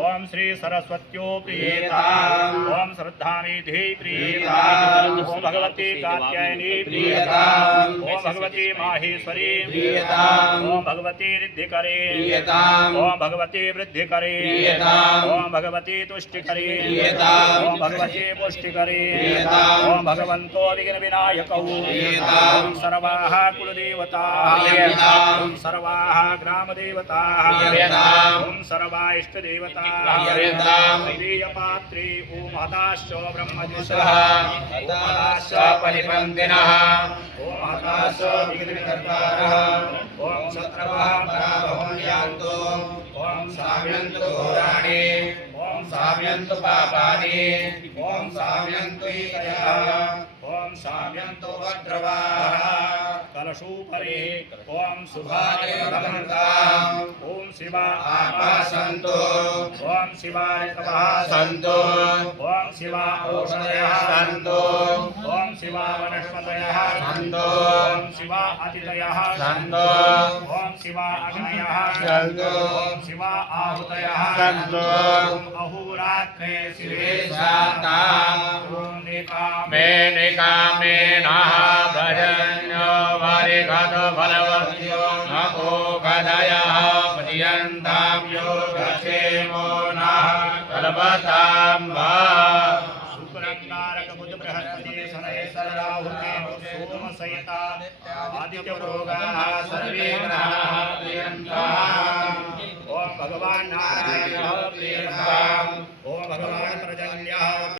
ओम श्री सरस्वत्यो प्रियताम् ओम श्रद्धानिधि प्रियताम् ओम भगवती कात्यायनी प्रियताम् ओम भगवती माहेश्वरी प्रियताम् ओम भगवती रिद्धिकरे प्रियताम् ओम भगवती वृद्धिकरे प्रियताम् ओम भगवती तुष्टिकरे प्रियताम् ओम भगवती पुष्टिकरे प्रियताम् ओम भगवन्तो विघ्न विनायकौ प्रियताम् ओम सर्वाः कुलदेवताः प्रियताम् ओम सर्वाः ग्रामदेवताः प्रियताम् ओम सर्वा इष्टदेवताः प्रियताम् पात्रे ओम हताश्च ब्रह्मदिशः ओम हताश्च परिपन्थिनः ओम हताश्च विघ्नकर्तारः ओम शत्रवः पराभवं यान्तु ओम शाम्यन्तु घोराणि ओम शाम्यन्तु पापानि ओम शाम्यन्तु हितयः ओम शाम्यन्तु वज्रवाः कलशोपरि ओम शुभाय भवन्ताम् ओम शिवा आपासन्तु ओम शिवाय तपः सन्तु ओम शिवा औषधयः सन्तु ओम शिवा वनस्पतयः सन्तु ओम शिवा अतिथयः सन्तु ओम शिवा अग्नयः सन्तु ओम शिवा आहुतयः सन्तु ओम अहोरात्रे शिवे शान्ताम् ओम निकामेनः भजन्यो वारिघट फलवत्यो नको गदयः पर्यन्तां योगक्षेमो नः कल्पतां वा शुक्रकारक बुध बृहस्पति शनैश्वर राहुके सोम सहिता आदित्यरोगाः सर्वे ग्रहाः प्रियन्ताम् ओम भगवान् नारायणः प्रियन्ताम् ओम भगवान् प्रजन्यः